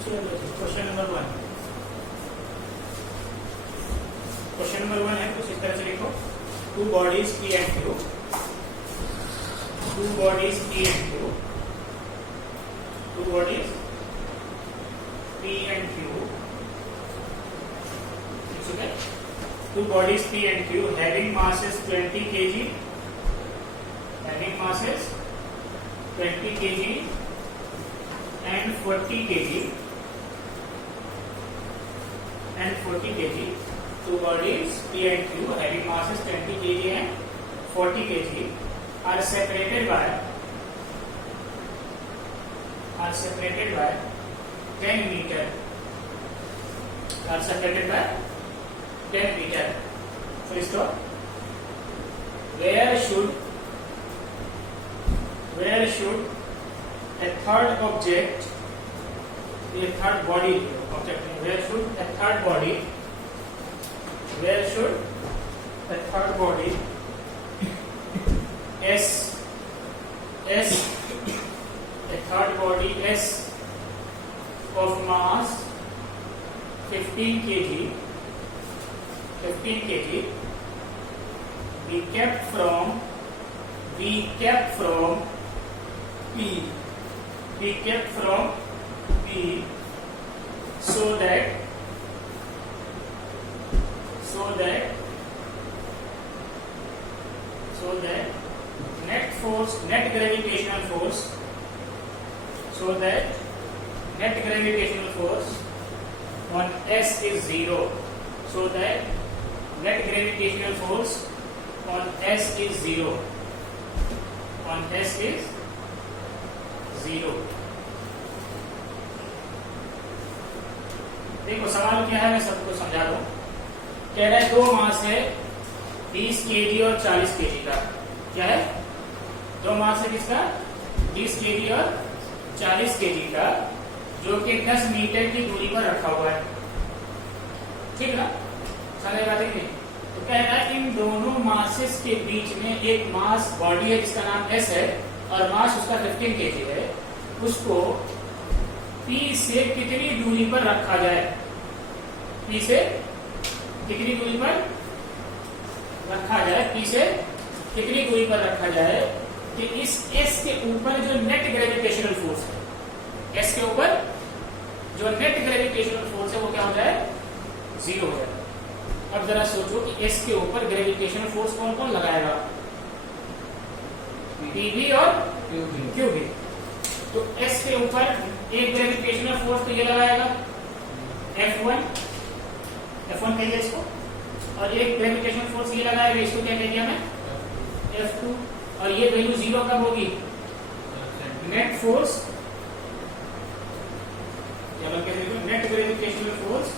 Question number 1 है, कुछ इस तरह से लिखो। Two bodies P and Q, two bodies P and Q, two bodies P and Q, okay? Two bodies P and Q having masses 20 kg, having masses 20 kg and 40 kg and 40 kg. Two bodies P and Q having masses 20 kg and 40 kg are separated by 10 meter. Are separated by 10 meter. So stop. Where should a third object, a third body object, where should a third body S, a third body S of mass 15 kg be kept from P so that net gravitational force on S is 0. So that net gravitational force on S is 0. On S is 0. देखो सवाल क्या है, मैं सबको समझा दूं। कह रहा है दो मास है 20 kg और 40 kg का। क्या है? दो मास है किसका? 20 kg और 40 kg का, जो कि 10 मीटर की दूरी पर रखा हुआ है। ठीक ना? समझ बात है? तो कह रहा है इन दोनों मासेस के बीच में एक मास बॉडी है जिसका नाम S है और मास उसका 15 kg है। उसको P से कितनी दूरी पर रखा जाए? P से कितनी दूरी पर रखा जाए? P से कितनी दूरी पर रखा जाए कि इस S के ऊपर जो नेट ग्रेविटेशनल फोर्स है, S के ऊपर जो नेट ग्रेविटेशनल फोर्स है वो क्या हो जाए? 0 हो जाए। अब जरा सोचो कि S के ऊपर ग्रेविटेशनल फोर्स कौन कौन लगाएगा? P भी और Q भी। तो S के ऊपर एक ग्रेविटेशनल फोर्स तो ये लगाएगा F1 कहिए इसको, और एक ग्रेविटेशनल फोर्स ये लगाएगा, इसको क्या कह दिया मैं? F2। और ये वैल्यू 0 कब होगी? Net force, net gravitational force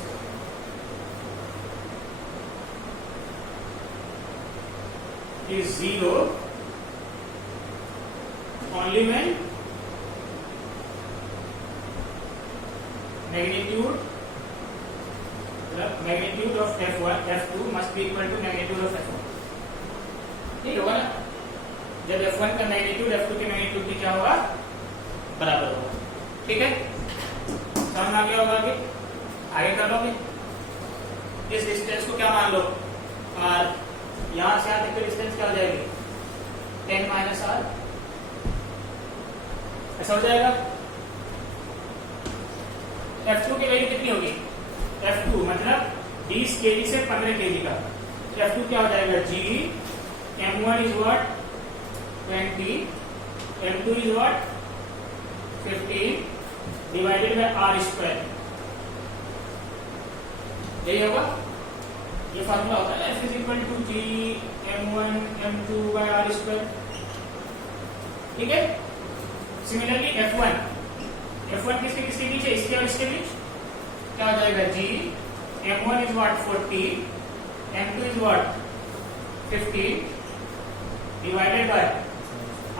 is 0 only when magnitude of F2 must be equal to magnitude of F1। ठीक होगा ना? जब F1 का मैग्नीट्यूड F2 के मैग्नीट्यूड की क्या होगा? बराबर होगा। ठीक है? समझ में आ गया होगा? आगे कर लोगे। इस डिस्टेंस को क्या मान लो? R। यहां से यहां तक की डिस्टेंस क्या हो जाएगी? 10 - R। ऐसा हो जाएगा। F2 की वैल्यू कितनी होगी? F2 मतलब 20 kg से 15 kg का। F2 क्या हो जाएगा? G। M1 is what? 20, M2 is what? 15 divided by R square। यही होगा। ये फार्मूला होता है F is equal to G M1 M2 by R square। ठीक है? सिमिलरली F1 किसके किसके बीच है? इसके और इसके बीच क्या हो जाएगा? G M1 is what? 40, M2 is what? 15 divided by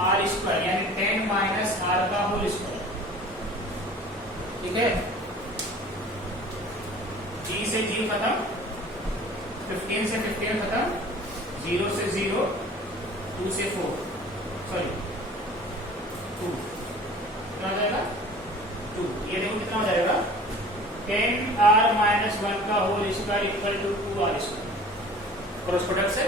R square, यानी 10 - R का होल स्क्वायर। ठीक है? G से G खत्म, 15 से 15 खत्म, 0 से 0, 2 से 4, सॉरी 2 कितना हो जाएगा? 2। ये देखो कितना हो जाएगा? 10r माइनस 1 का whole square equal to 2r square cross product से।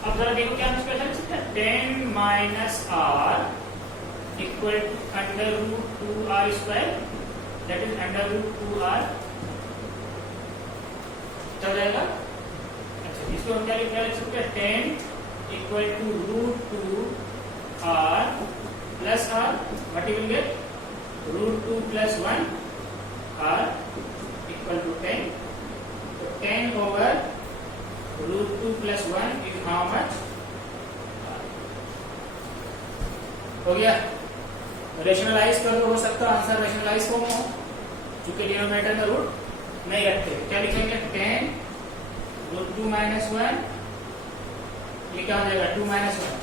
अब जरा देखो क्या हम इसको ऐसा लिख सकते हैं, 10 minus r equal to under root 2r square, that is under root 2r। चल जाएगा। अच्छा, इसको हम क्या लिख सकते हैं, 10 equal to root 2r plus r, what you will get, root 2 plus 1 r equal to 10। तो 10 over root 2 plus 1 is how much, हो गया। रेशनलाइज कर दो, हो सकता है आंसर रेशनलाइज फॉर्म हो, चूंकि डिनोमिनेटर में रूट नहीं रखते। क्या लिखेंगे, 10 रूट 2 माइनस 1, ये क्या हो जाएगा 2 माइनस 1,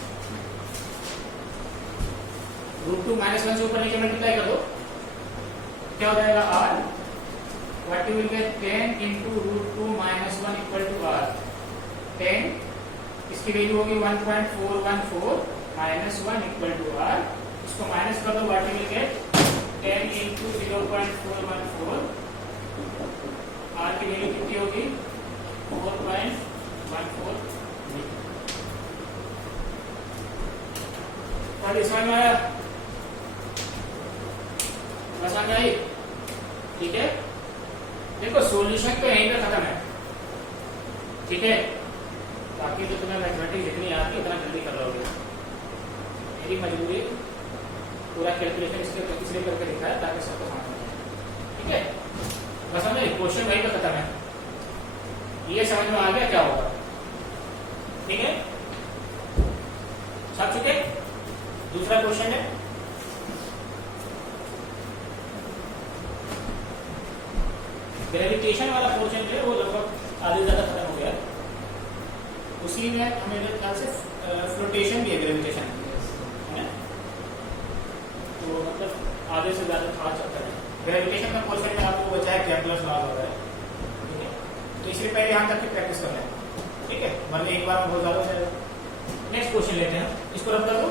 रूट 2 माइनस 1 से ऊपर नीचे मल्टीप्लाई कर दो, क्या हो जाएगा r, what you will get 10 into root 2 minus 1 equal to r। 10 इसकी वैल्यू होगी 1.414 माइनस 1 इक्वल टू r, इसको माइनस कर दो, what you will get 10 into 0.414, r की वैल्यू कितनी होगी 4.14। समझ में आया, समझ आई, ठीक है। देखो सॉल्यूशन तो यहीं पे खत्म है, ठीक है। बाकी तो तुम्हें मैथमेटिक्स जितनी आती है उतना जल्दी कर लोगे, मेरी मजबूरी पूरा कैलकुलेशन इसलिए करके दिखा है ताकि सबको समझ में आए, ठीक है। बस समझे, क्वेश्चन वहीं पे खत्म है, ये समझ में आ गया क्या होगा, ठीक है। सब चुके। दूसरा क्वेश्चन है, ग्रेविटेशन वाला पोर्शन जो है वो लगभग आधे ज्यादा खत्म हो गया, उसी में हमें ख्याल से फ्लोटेशन भी है, ग्रेविटेशन है ना, तो मतलब आधे से ज्यादा था चलता है। ग्रेविटेशन का पोर्शन में आपको बचा है केप्लर्स लॉ वगैरह, ठीक है। तो इसलिए पहले यहाँ तक की प्रैक्टिस करना है, ठीक है, वरना एक बार में बहुत ज्यादा हो जाएगा। नेक्स्ट क्वेश्चन लेते हैं, इसको रब कर दो।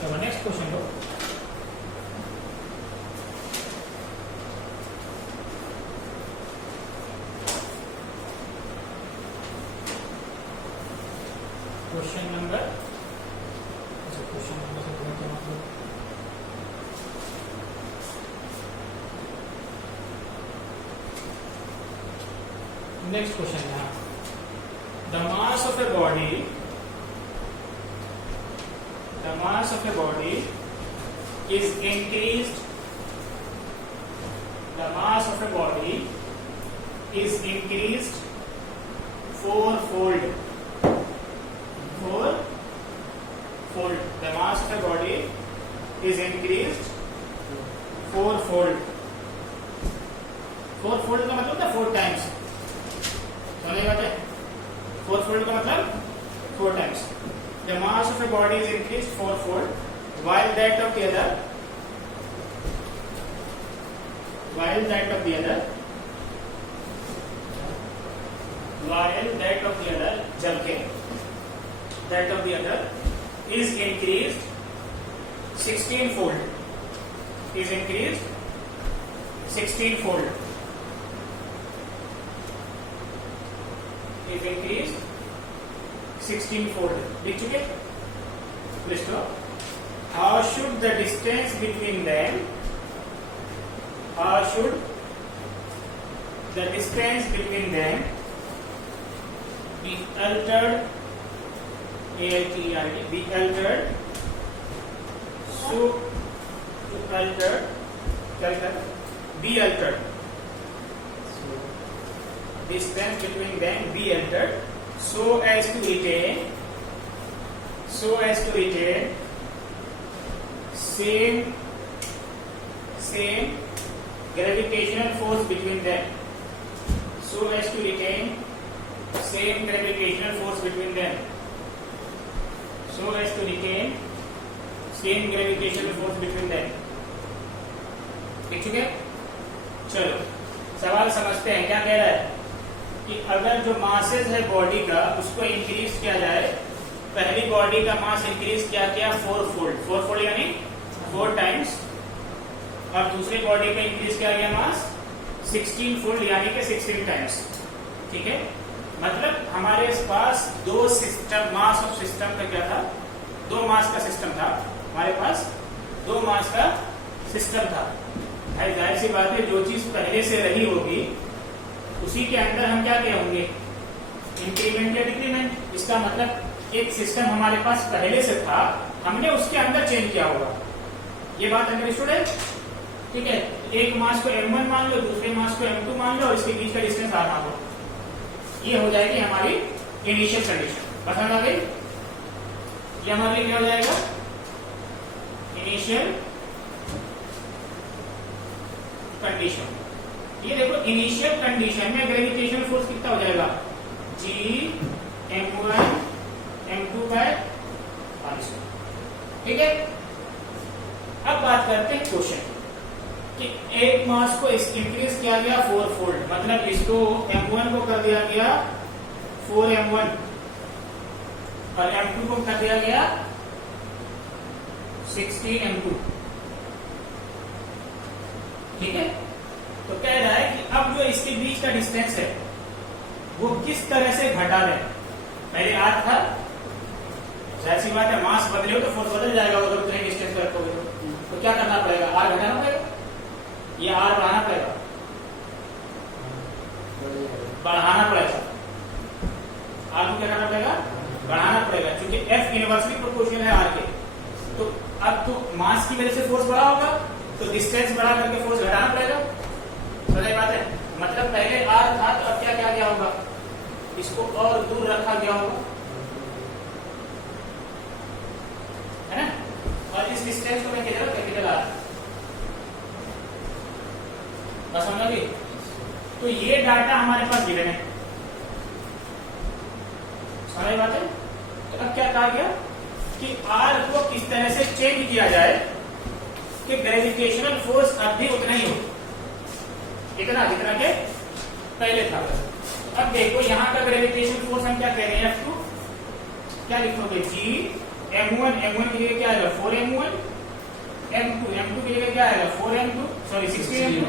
चलो नेक्स्ट क्वेश्चन लो। क्वेश्चन नंबर से मतलब नेक्स्ट क्वेश्चन है, the mass of a body, the mass of a body is increased, the mass of a body is increased fourfold, the mass of a body is increased fourfold का मतलब था 4 times, समझ बात है, fourfold का मतलब 4 times। The mass of a body is increased fourfold, while that of the other जबकि that of the other is increased 16-fold, is increased 16-fold, is increased 16-fold। लिख चुके, list low. How should the distance between them be altered, be altered distance between them be altered so as to retain same gravitational force between them, so as to retain same gravitational force between them, so as to retain same gravitational force between them। ठीक है, चलो सवाल समझते हैं। क्या कह रहा है कि अगर जो मासेस है बॉडी का उसको इंक्रीज किया जाए, पहली बॉडी का मास इंक्रीज किया 4 फोल्ड यानी 4 टाइम्स, और दूसरे बॉडी पे इंक्रीज किया गया मास 16 फोल्ड यानी कि 16 टाइम्स। ठीक है, मतलब हमारे पास दो सिस्टम, मास ऑफ सिस्टम का क्या था, दो मास का सिस्टम था हमारे पास, दो मास का सिस्टम था। भाई जाहिर सी बात है, जो चीज पहले से रही होगी उसी के अंदर हम क्या किए होंगे, इंक्रीमेंट या डिक्रीमेंट। इसका मतलब एक सिस्टम हमारे पास पहले से था, हमने उसके अंदर चेंज किया होगा। ये बात अंडरस्टूड है? ठीक है, एक मास को m1 मान लो, दूसरे मास को m2 मान लो और इसके बीच का डिस्टेंस r मान लो। ये हो जाएगी हमारी इनिशियल कंडीशन। पसंद आ गई? ये हमारे लिए क्या हो जाएगा, इनिशियल कंडीशन। ये देखो, इनिशियल कंडीशन में ग्रेविटेशनल फोर्स कितना हो जाएगा, G m1 m2 bye r²। ठीक है, अब बात करते हैं क्वेश्चन कि एक मास को इंक्रीज किया गया 4 फोल्ड, मतलब इसको m1 को कर दिया गया 4m1 और m2 को कर दिया गया 16m2। ठीक है, तो कह रहा है कि अब जो इसके बीच का डिस्टेंस है वो किस तरह से घटा दें। पहले r था, जाहिर सी बात है मास बदले हो तो फोर्स बदल जाएगा, अगर उतने डिस्टेंस पर रखोगे तो क्या करना पड़ेगा, r घटाना पड़ेगा या r बढ़ाना पड़ेगा, बढ़ाना पड़ेगा। r को क्या करना पड़ेगा, बढ़ाना पड़ेगा, क्योंकि f इनवर्सली प्रोपोर्शनल है r के। तो अब तो मास की वजह से फोर्स बढ़ा होगा, तो डिस्टेंस बढ़ा करके फोर्स घटाना पड़ेगा। समझ बात है? मतलब पहले r था तो अब क्या किया गया होगा, इसको और दूर रखा गया होगा, है ना, और इस डिस्टेंस को मैं किधर कैपिटल r बस समझ गई। तो ये डाटा हमारे पास गिवन है, समझ बात है? तो अब क्या कहा गया कि r को किस तरह से चेंज किया जाए कि ग्रेविटेशनल फोर्स अब भी उतना ही हो, इतना जितना के पहले था। अब देखो यहाँ का ग्रेविटेशनल फोर्स हम क्या कह रहे हैं, F2 क्या लिखोगे, G m1 m1 की जगह क्या आएगा 4m1, m2 की जगह क्या आएगा 4m2 sorry 16m2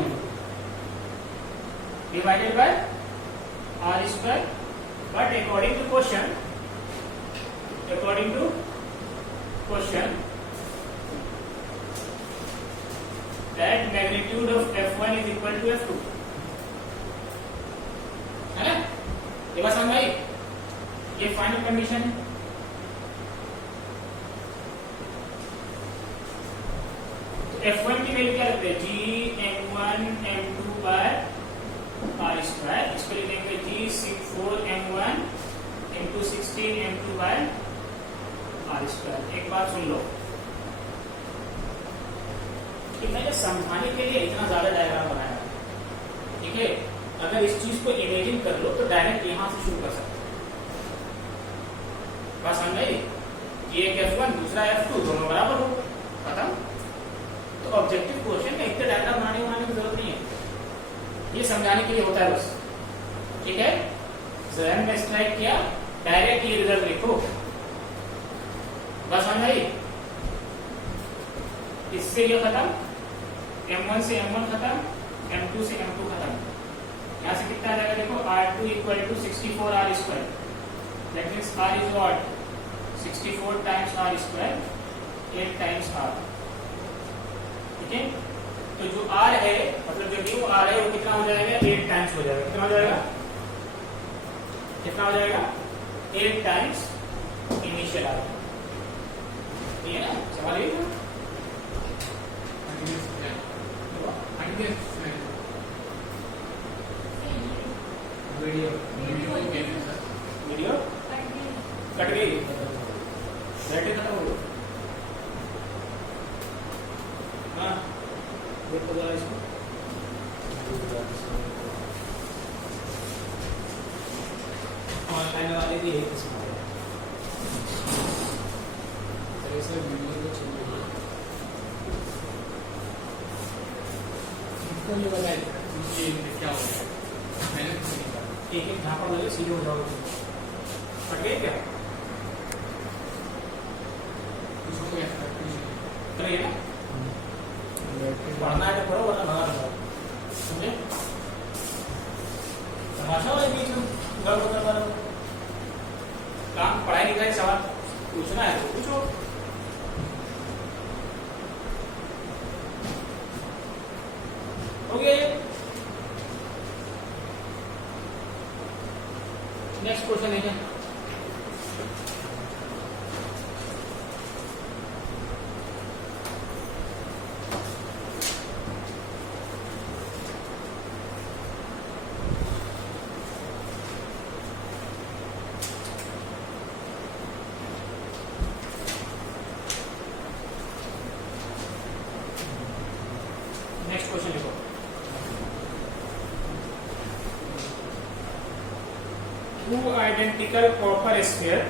divided by r²। But according to question that magnitude of F1 is equal to F2, है ना? ये बात समझ आई? ये फाइनल कंडीशन है। तो F1 की वैल्यू क्या रखते हैं, G m1 m2 bye r²। इसको लिखेंगे G 4m1 into 16 m2 bye r²। एक बात सुन लो कि मैंने समझाने के लिए इतना ज्यादा डायग्राम बनाया, ठीक है, अगर इस चीज को इमेजिन कर लो तो डायरेक्ट यहां से शुरू कर सकते हो। बात समझ आई? ये एक F1 दूसरा F2 दोनों बराबर हो, खत्म। तो ऑब्जेक्टिव क्वेश्चन में इतने डायग्राम बनाने की जरूरत नहीं है, ये समझाने के लिए होता है बस। ठीक है, जहन में स्ट्राइक किया, डायरेक्ट ये रिजल्ट लिखो, बस समझ आई? इससे ये खत्म, m1 से m1 खत्म, m2 से m2 खत्म। यहाँ से कितना आ जाएगा देखो, r2 equal to 64 r²। That means r is what, 64 times r², 8 times r। ठीक है, तो जो r है, मतलब जो न्यू r है वो कितना हो जाएगा, 8 टाइम्स हो जाएगा। कितना हो जाएगा, कितना हो जाएगा, 8 टाइम्स इनिशियल r। ठीक है ना, सवाल ये वीडियो कट गई, बैठे खत्म हो गए। हाँ देखो जरा इसको, ऑनलाइन वाले भी एक किस्म ये बताइए क्या हो गया, मैंने एक एक झापा लगे सीधे हो जाओगे, पट गए क्या? कुछ हो गया, पढ़ना है हो गया ये। नेक्स्ट क्वेश्चन है क्या? नेक्स्ट क्वेश्चन लिखो। Two identical copper sphere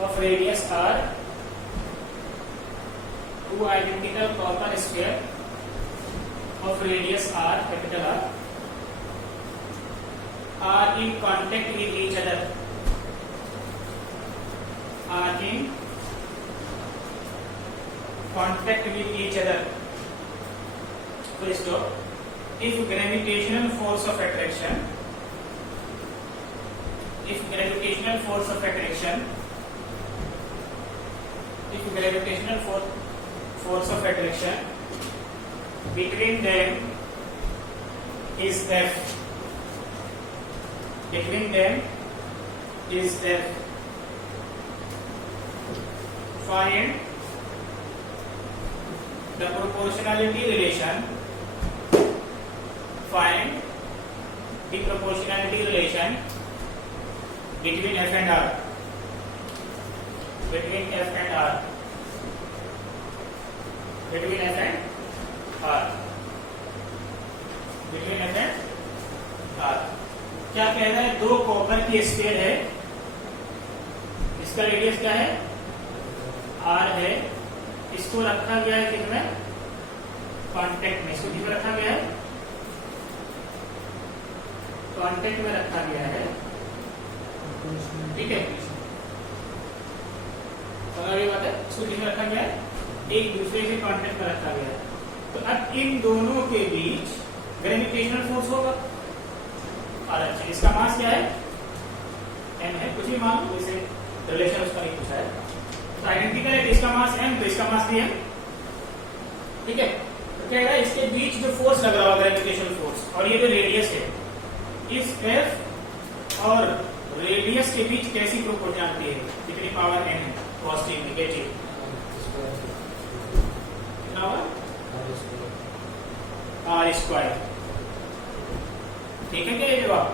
of radius r, capital R, are in contact with each other. Full stop. If gravitational force of attraction between them is F. Find the proportionality relation between F and R. क्या कह रहा है? दो copper की sphere है, इसका radius क्या है? R है। इसको रखा गया है किसमें? कांटेक्ट में। इसको किसमें रखा गया है? कांटेक्ट में रखा गया है। ठीक है, समझ बात है? इसको किसमें रखा गया है? एक दूसरे से कांटेक्ट में रखा गया है। तो अब इन दोनों के बीच ग्रेविटेशनल फोर्स होगा। और अच्छा, इसका मास क्या है? m है। कुछ भी मान लो, जैसे रिलेशन उसका नहीं पूछा है तो आइडेंटिकल है, तो इसका मास m, तो इसका मास भी m। ठीक है, तो क्या है? इसके बीच जो फोर्स लग रहा होगा ग्रेविटेशनल फोर्स, और ये जो रेडियस है, इस f और रेडियस के बीच कैसी प्रोपोर्शनलिटी है? कितनी पावर n है? पॉजिटिव, नेगेटिव, कितना होगा? r square. ठीक है क्या ये जवाब?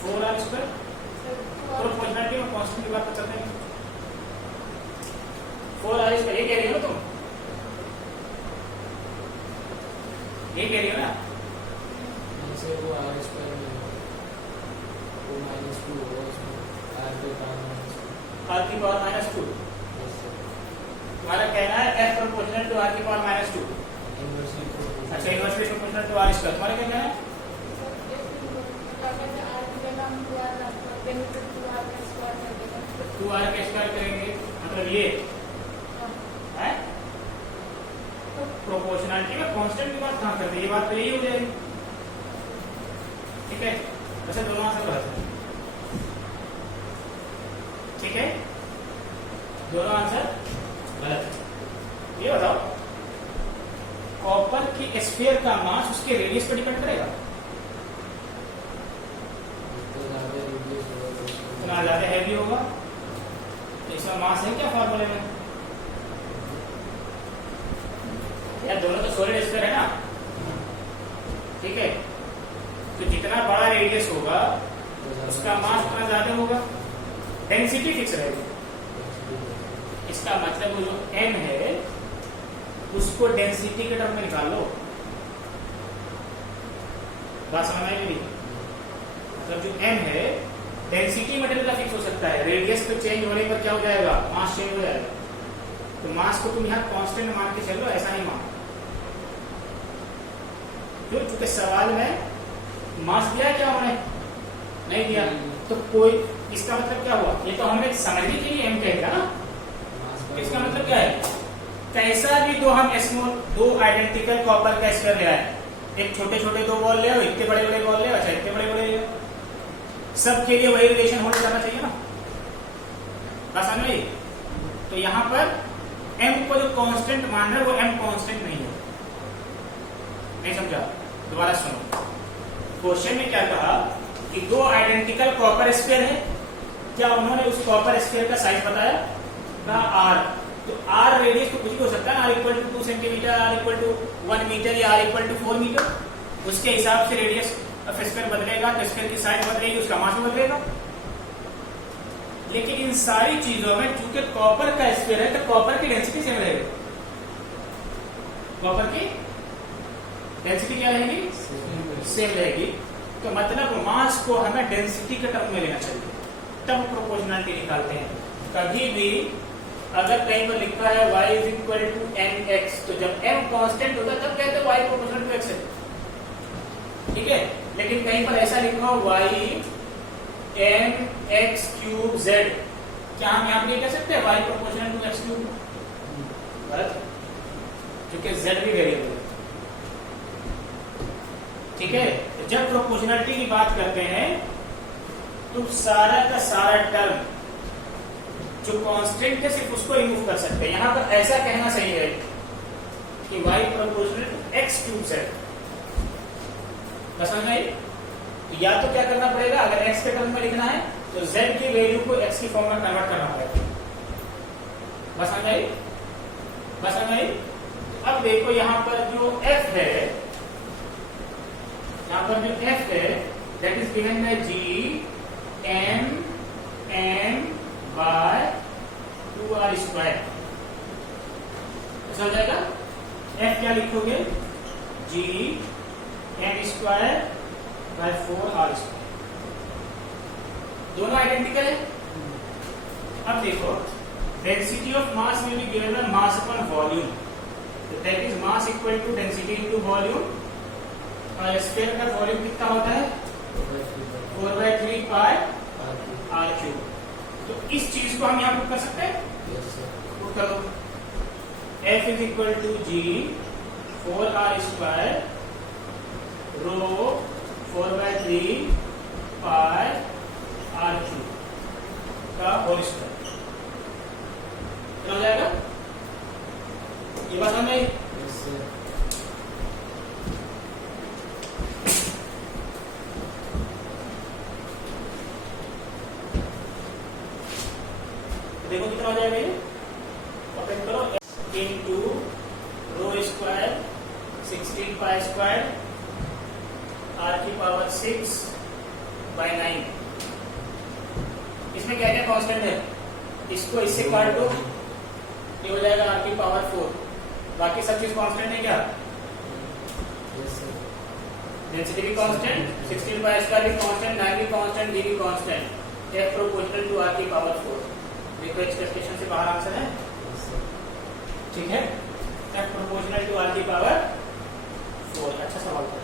Four R square. प्रोपोर्शनलिटी में कांस्टेंट की बात कर सकते हैं। 4r स्क्वायर, ये कह रही हो तुम? ये कह रही हो ना? से वो r स्क्वायर में वो -2 होगा, उसमें r की पावर -2। तुम्हारा कहना है f प्रोपोर्शनल टू r की पावर -2। अच्छा, inversely proportional to r square. तुम्हारा क्या कहना है? टू r का स्क्वायर करेंगे, मतलब ये है प्रोपोर्शनलिटी में कांस्टेंट की बात कहां करते हैं? ये बात तो यही हो जाएगी। ठीक है, वैसे दोनों आंसर गलत है। ठीक है, दोनों आंसर गलत है। ये बताओ, कॉपर की स्फीयर का मास उसके रेडियस पर डिपेंड करेगा? उतना ज्यादा हैवी होगा, तो इसका मास है क्या फॉर्मूले में? यार दोनों तो सॉलिड स्फीयर है ना। ठीक है, तो जितना बड़ा रेडियस होगा उसका मास उतना ज्यादा होगा, डेंसिटी फिक्स रहेगी। इसका मतलब वो जो m है उसको डेंसिटी के टर्म में निकाल लो। बात समझ में आई? मतलब जो m है डेंसिटी मटेरियल का फिक्स हो सकता है, रेडियस पे चेंज होने पर क्या हो जाएगा? मास चेंज हो जाएगा। तो मास को तुम यहाँ कांस्टेंट मान के चलो, ऐसा नहीं मान। क्यों? चूंकि सवाल में मास दिया क्या उन्होंने? नहीं दिया। तो कोई, इसका मतलब क्या हुआ? ये तो हमें समझने के लिए m कहेगा ना। तो इसका मतलब क्या है? कैसा भी दो आइडेंटिकल कॉपर का स्फीयर ले आए, एक छोटे छोटे दो बॉल ले आओ, इतने बड़े बड़े बॉल ले आओ, अच्छा इतने बड़े बड़े ले आओ, सबके लिए वही रिलेशन होल्ड करना चाहिए ना, बस समझ में। तो यहां पर m को जो कांस्टेंट मान रहे हैं वो m कांस्टेंट नहीं है, नहीं समझा? दोबारा सुनो, क्वेश्चन में क्या कहा कि दो आइडेंटिकल कॉपर स्फीयर है, क्या उन्होंने उस कॉपर स्फीयर का साइज बताया? कहा r। तो r रेडियस तो कुछ भी हो सकता है, r equal to 2 centimetre, r equal to 1 metre या r इक्वल टू 4 मीटर। उसके हिसाब से रेडियस ऑफ स्फीयर बदलेगा तो स्फीयर की साइज बदलेगी, उसका मास भी बदलेगा। लेकिन इन सारी चीजों में चूंकि कॉपर का स्फीयर है तो कॉपर की डेंसिटी सेम रहेगी। कॉपर की डेंसिटी क्या रहेगी? सेम रहेगी। तो मतलब मास को हमें डेंसिटी के टर्म में लेना चाहिए, तब प्रोपोर्शनलिटी निकालते हैं। कभी भी अगर कहीं पर लिखा है y is equal to mx, तो जब m कांस्टेंट होगा तब कहते हैं y प्रोपोर्शनल टू x है, ठीक है। लेकिन कहीं पर ऐसा लिखा हो y mx क्यूब z, क्या हम यहाँ पे कह सकते हैं y proportional to x cube? गलत, क्योंकि z भी वेरिएबल है, ठीक है। तो जब प्रोपोर्शनलिटी की बात करते हैं तो सारा का सारा टर्म जो कांस्टेंट है सिर्फ उसको रिमूव कर सकते हैं। यहां पर ऐसा कहना सही है कि y proportional to x cube z, समझ में आई? तो या तो क्या करना पड़ेगा, अगर x के टर्म में लिखना है तो z की वैल्यू को x की फॉर्म में कन्वर्ट करना पड़ेगा। बस समझ आई? बस समझ आई? अब देखो यहां पर जो f है, यहां पर जो f है that is given by g m n by 2r square. हो जाएगा f क्या लिखोगे? g m square by 4r square. दोनों आइडेंटिकल है। अब देखो डेंसिटी ऑफ मास में भी गिवन है मास अपॉन वॉल्यूम, तो that is mass equal to density into volume. और स्फीयर का वॉल्यूम कितना होता है? 4/3 पाई r क्यूब। तो इस चीज को हम यहां पुट कर सकते हैं, पुट करो। f is equal to g 4r square rho 4/3 pi r cube का होल स्क्वायर। क्या हो जाएगा? ये बात हमें देखो कितना हो जाएगा, ये ऑपरेट करो, इनटू रो स्क्वायर 16 पाई स्क्वायर r की पावर 6/9। इसमें क्या क्या कांस्टेंट है? इसको इससे काट दो, ये हो जाएगा r की पावर 4। बाकी सब चीज कांस्टेंट है क्या? डेंसिटी भी कांस्टेंट, 16 पाई स्क्वायर भी कांस्टेंट, 9 भी कांस्टेंट, d भी constant, f proportional to r की पावर 4। देखो एक्सपेक्टेशन से बाहर आंसर है, ठीक है। f प्रोपोर्शनल टू r की पावर 4। अच्छा सवाल है,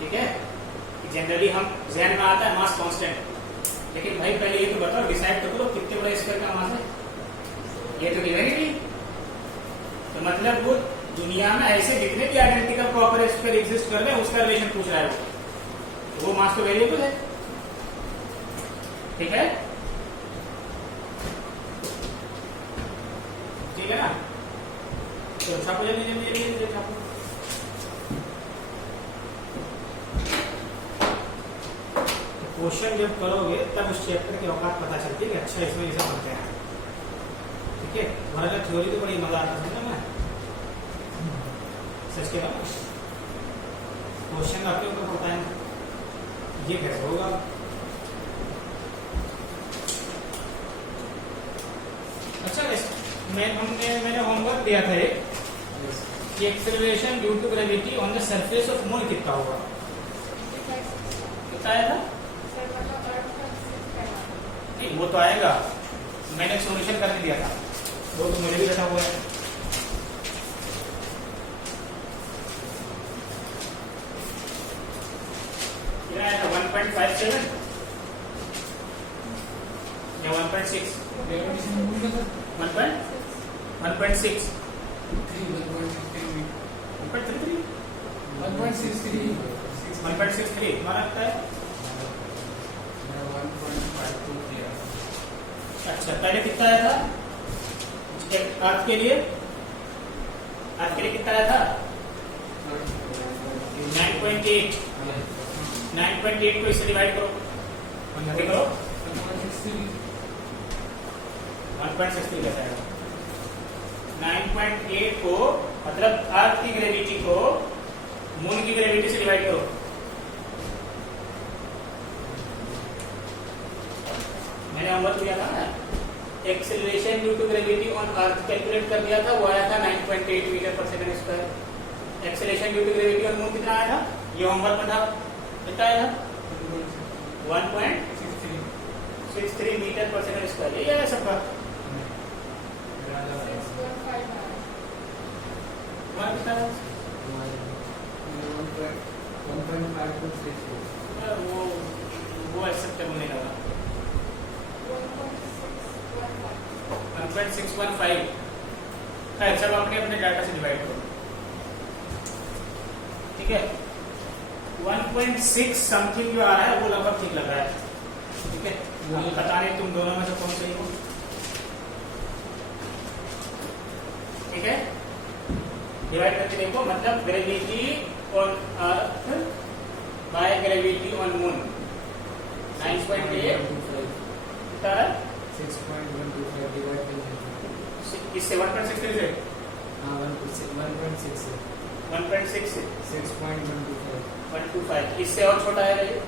ठीक है। जनरली हम जहन में आता है मास कांस्टेंट, लेकिन भाई पहले ये तो बताओ, डिसाइड तो करो कितने बड़ा स्फीयर का मास है। ये तो गिवन ही नहीं, तो मतलब वो दुनिया में ऐसे जितने भी आइडेंटिकल कॉपर स्फीयर एग्जिस्ट कर रहे हैं उसका रिलेशन पूछ रहा है वो मास तो वेरिएबल है, ठीक है। ठीक है ना? तो छापो जल्दी छापो। क्वेश्चन जब करोगे तब उस चैप्टर की औकात पता चलती है कि अच्छा इसमें ये सब बनते हैं, ठीक है। हमारा थ्योरी तो बड़ी मजा आता है समझना मैं सच के बाद क्वेश्चन आपके ऊपर पड़ता है, ये कैसे होगा? अच्छा मैंने होमवर्क दिया था एक कि acceleration due to gravity on the surface of moon कितना होगा? कितना आया था? नहीं वो तो आएगा, मैंने एक सॉल्यूशन करके दिया था, वो तो मुझे भी बैठा हुआ है। क्या आया था? 1.57 या 1.6? 1.6 1.63 1.63 हमारा लगता है अच्छा, पहले कितना आया था अर्थ के लिए? अर्थ के लिए कितना आया था? 9.8। 9.8 को इससे डिवाइड करो, करो 1.63 कैसा आएगा? 9.8 को मतलब अर्थ की ग्रेविटी को मून की ग्रेविटी से डिवाइड करो। मैंने होमवर्क किया था ना, acceleration due to gravity on earth calculate कर दिया था, वो आया था 9.8 मीटर पर second square. Acceleration due to gravity on moon कितना आया था? ये होमवर्क में था, कितना आया था? 1.63 मीटर पर सेकंड स्क्वायर। ये है सबका। वो एक्सेप्ट होने लगा 1.615। सब अपने अपने डाटा से डिवाइड करो, ठीक है। 1.6 समथिंग जो आ रहा है वो लगभग ठीक लग रहा है, ठीक है। मुझे पता नहीं तुम दोनों में से कौन सही हो, ठीक है। डिवाइड करके देखो, मतलब gravity on earth by gravity on moon 9.8 कितना है? 6.125 डिवाइड कर इससे 1.6 से 1.6 से 1.6 से 6.125 125 इससे और छोटा आएगा ये,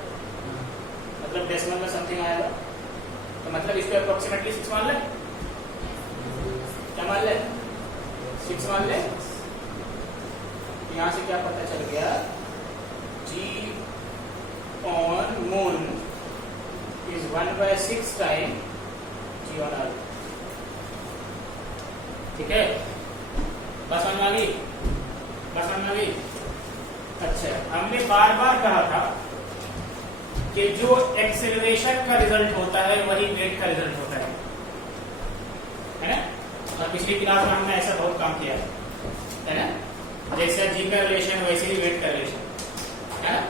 मतलब डेसिमल में समथिंग आएगा। तो मतलब इस पे अप्रोक्सीमेटली 6 मान ले, क्या मान ले? 6 मान ले। यहाँ से क्या पता चल गया? G on moon is 1/6 time G on earth, ठीक है। बस समझ आ गई? बस समझ आ गई? अच्छा, हमने बार बार कहा था कि जो एक्सेलरेशन का रिजल्ट होता है वही वेट का रिजल्ट होता है ना। और पिछली क्लास में हमने ऐसा बहुत काम किया है ना। जैसे जी का रिलेशन वैसे ही वेट का रिलेशन है ना।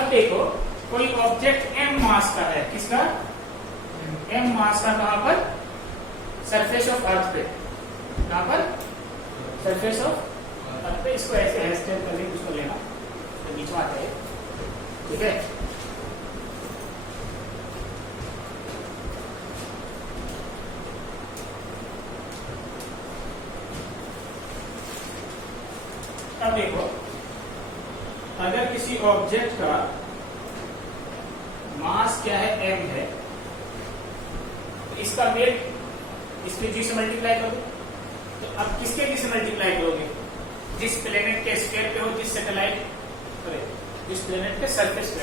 अब देखो, कोई ऑब्जेक्ट m मास का है, किसका? m मास का। कहां पर? सरफेस ऑफ अर्थ पे। कहां पर? सरफेस ऑफ अर्थ पे। इसको ऐसे हेयर कर लेंगे, उसको लेना तो बीच में आता है, ठीक है। अब देखो, अगर किसी ऑब्जेक्ट का मास क्या है? m है, तो इसका वेट इसके g से मल्टीप्लाई करो। तो अब किसके g से मल्टीप्लाई करोगे? जिस प्लेनेट के स्फीयर पे हो, जिस सैटेलाइट, जिस प्लेनेट के सरफेस पे,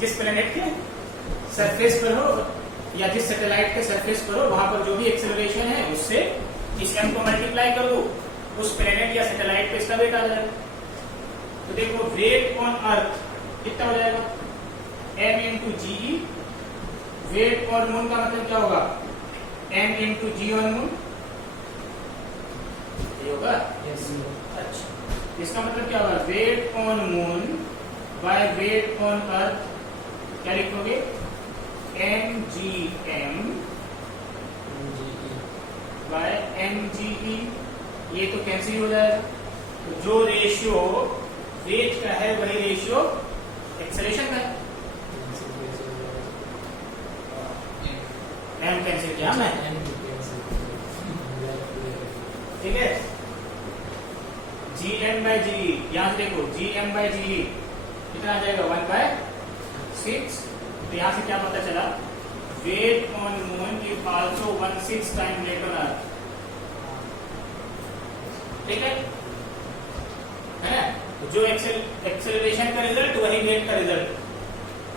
जिस प्लेनेट के सरफेस पर हो या जिस सैटेलाइट के सरफेस पर हो, वहां पर जो भी एक्सेलरेशन है उससे इस m को मल्टीप्लाई कर दो, उस प्लेनेट या सैटेलाइट पे इसका वेट आ जाएगा। तो देखो, वेट ऑन अर्थ कितना हो जाएगा? m into G. Weight on moon का मतलब क्या होगा? m into G on moon, ये होगा। अच्छा, इसका मतलब क्या होगा? Weight on moon by weight on earth, क्या लिखोगे? mgm by mge। ये तो कैंसिल हो जाएगा। तो जो रेशियो वेट का है वही रेशियो एक्सेलरेशन का है। m कैंसिल किया मैं, ठीक है। gm बाय जी, यहां से देखो gm बाय जी कितना आ जाएगा? 1/6। तो यहां से क्या पता चला? Weight on moon is also 1/6 time weight on earth, ठीक है। तो जो एक्सेलरेशन का रिजल्ट वही वेट का रिजल्ट,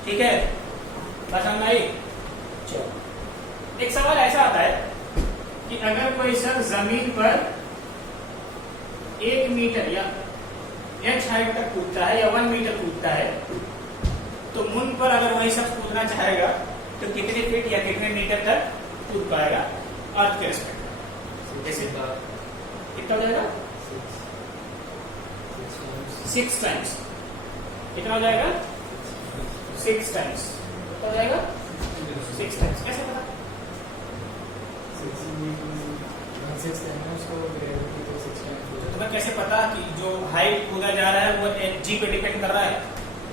ठीक है। बस समझ आई? चलो, एक सवाल ऐसा आता है कि अगर कोई शख्स जमीन पर 1 मीटर या h हाइट तक कूदता है या 1 मीटर कूदता है, तो मून पर अगर वही शख्स कूदना चाहेगा तो कितने फीट या कितने मीटर तक कूद पाएगा अर्थ के रिस्पेक्ट? जैसे कितना हो जाएगा? 6 टाइम्स। कितना हो जाएगा? 6 टाइम्स। कितना हो जाएगा? 6 टाइम्स। कैसे पता? 1/6 है ना, उसको ग्रेविटी को 6 तो टाइम्स। तुम्हें कैसे पता कि जो हाइट कूदा जा रहा है वो जी पे डिपेंड कर रहा है,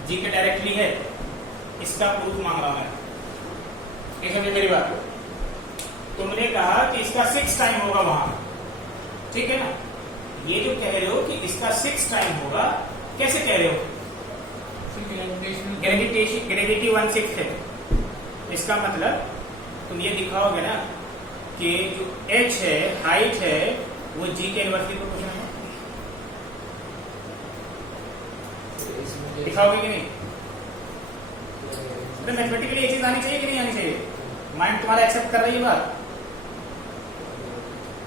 जी के डायरेक्टली है? इसका प्रूफ मांग रहा हूं मैं, ये समझे मेरी बात? तुमने कहा कि इसका 6 टाइम होगा वहां, ठीक है ना? ये जो कह रहे हो कि इसका 6 टाइम होगा, कैसे कह रहे हो? ग्रेविटी 1/6 है, इसका मतलब तुम ये दिखाओगे ना कि जो h है, हाइट है, वो g के इनवर्सली प्रोपोर्शनल है। दिखाओगे कि नहीं? तो मैथमेटिकली ये चीज आनी चाहिए कि नहीं आनी चाहिए? माइंड तुम्हारा एक्सेप्ट कर रही है बात?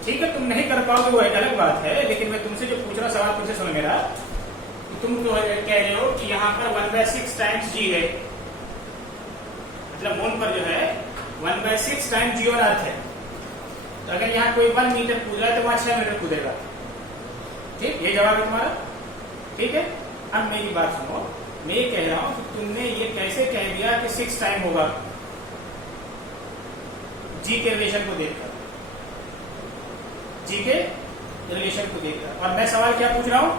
ठीक है, तुम नहीं कर पाओगे वो एक अलग बात है, लेकिन मैं तुमसे जो पूछ रहा सवाल तुमसे सुन मेरा, तुम जो कह रहे हो कि यहाँ पर 1/6 टाइम्स g है, मतलब मून पर जो है 1/6 टाइम्स g और अर्थ है। तो अगर यहाँ कोई 1 मीटर कूद रहा है तो वहां 6 मीटर कूदेगा। ठीक, ये जवाब है तुम्हारा, ठीक है? अब मेरी बात सुनो, मैं ये कह रहा हूं कि तुमने ये कैसे कह दिया कि 6 टाइम होगा जी के रिलेशन को देखकर, जी के रिलेशन को देखकर, और मैं सवाल क्या पूछ रहा हूं?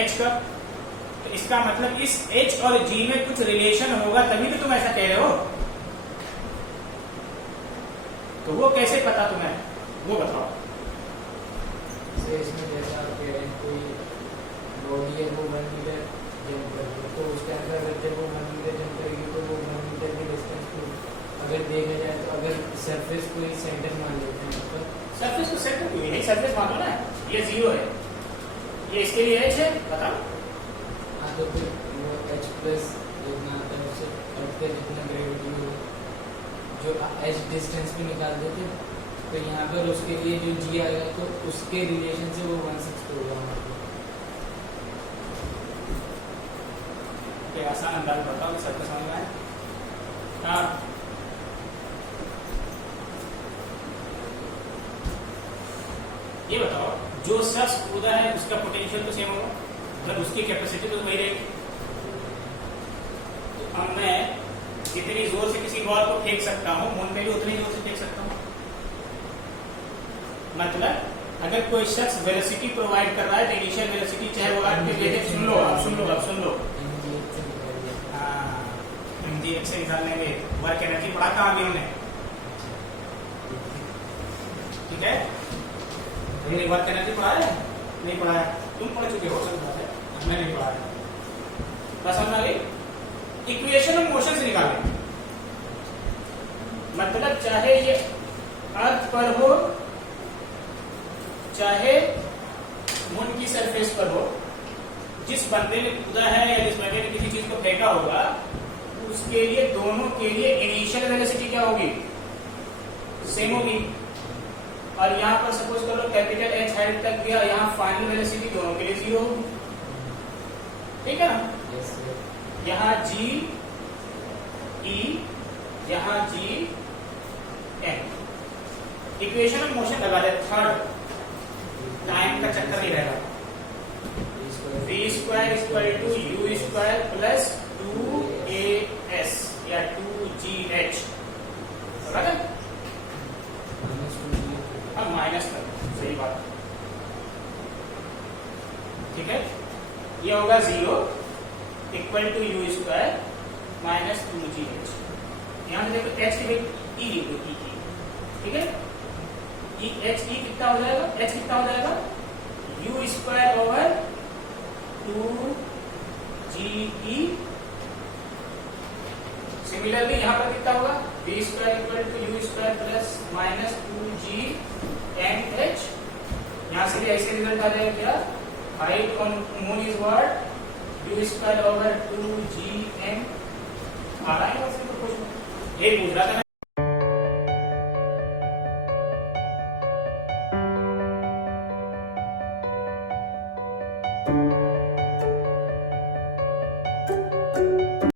एच का। तो इसका मतलब इस एच और जी में कुछ रिलेशन होगा, तभी तो तुम ऐसा कह रहे हो। तो वो कैसे पता तुम्हें, वो बताओ। इसमें जैसा आप कह रहे हैं कोई बॉडी है वो 1 मीटर जंप कर रही है, तो उसके अंदर अगर जब वो 1 मीटर जंप करेगी तो वो 1 मीटर की डिस्टेंस को अगर देखा जाए तो अगर सरफेस को ही सेंटर मान लेते हैं तो सरफेस को सेंटर क्यों? यही सरफेस मानो ना, ये 0 है, ये इसके लिए एच है, बताओ। हाँ, तो फिर वो h प्लस जितना आता है उससे अर्थ का जितना ग्रेविटी हो जो h डिस्टेंस पे निकाल देते, तो यहाँ पर उसके लिए जो g आएगा तो उसके रिलेशन से वो 1/6 पे होगा हमारे लिए। एक आसान अंदाज बताओ कि सबको समझ में आए। हाँ, ये बताओ, जो शख्स कूदा है उसका पोटेंशियल तो सेम होगा, मतलब उसकी कैपेसिटी तो वही रहेगी। तो अब मैं जितनी जोर से किसी बॉल को फेंक सकता हूँ, मून पे भी उतनी जोर से फेंक सकता हूँ। मतलब अगर कोई शख्स वेलोसिटी प्रोवाइड कर रहा है तो इनिशियल वेलोसिटी चाहे वो आपके लिए, सुन लो आप, सुन लो आप, सुन लो, mgh से निकाल लेंगे। वर्क एनर्जी पढ़ा कहाँ भी हमने, ठीक है? हमने वर्क एनर्जी पढ़ा है? नहीं पढ़ा है, तुम पढ़ चुके हो, सब बात है, हमने नहीं पढ़ा है। बस समझ आ गई? इक्वेशन ऑफ मोशन से निकालें, मतलब चाहे ये अर्थ पर हो चाहे मून की सरफेस पर हो, जिस बंदे ने कूदा है या जिस बंदे ने किसी चीज को फेंका होगा, उसके लिए, दोनों के लिए इनिशियल वेलोसिटी क्या होगी? सेम होगी। और यहाँ पर सपोज कर लो कैपिटल एच हाइट तक गया, यहाँ फाइनल वेलोसिटी दोनों के लिए 0 होगी, ठीक है ना? Yes, sir. यहाँ जी ई, यहाँ G M. Equation of motion लगा दे, थर्ड टाइम का चक्कर नहीं रहेगा। v² = u² प्लस 2as या 2gh, समझ गए? अब माइनस कर, सही बात, ठीक है? ये होगा 0 = u² माइनस 2gh। यहाँ से देखो h की वैल्यू e, ठीक है? h कितना हो जाएगा? h कितना हो जाएगा? u² / 2ge। सिमिलरली यहाँ पर कितना होगा? v² = u² plus minus 2gnh। यहाँ से भी ऐसे रिजल्ट आ जाएगा क्या? Height on moon is what? u² / 2gn। आ रहा है? ये पूछ रहा था।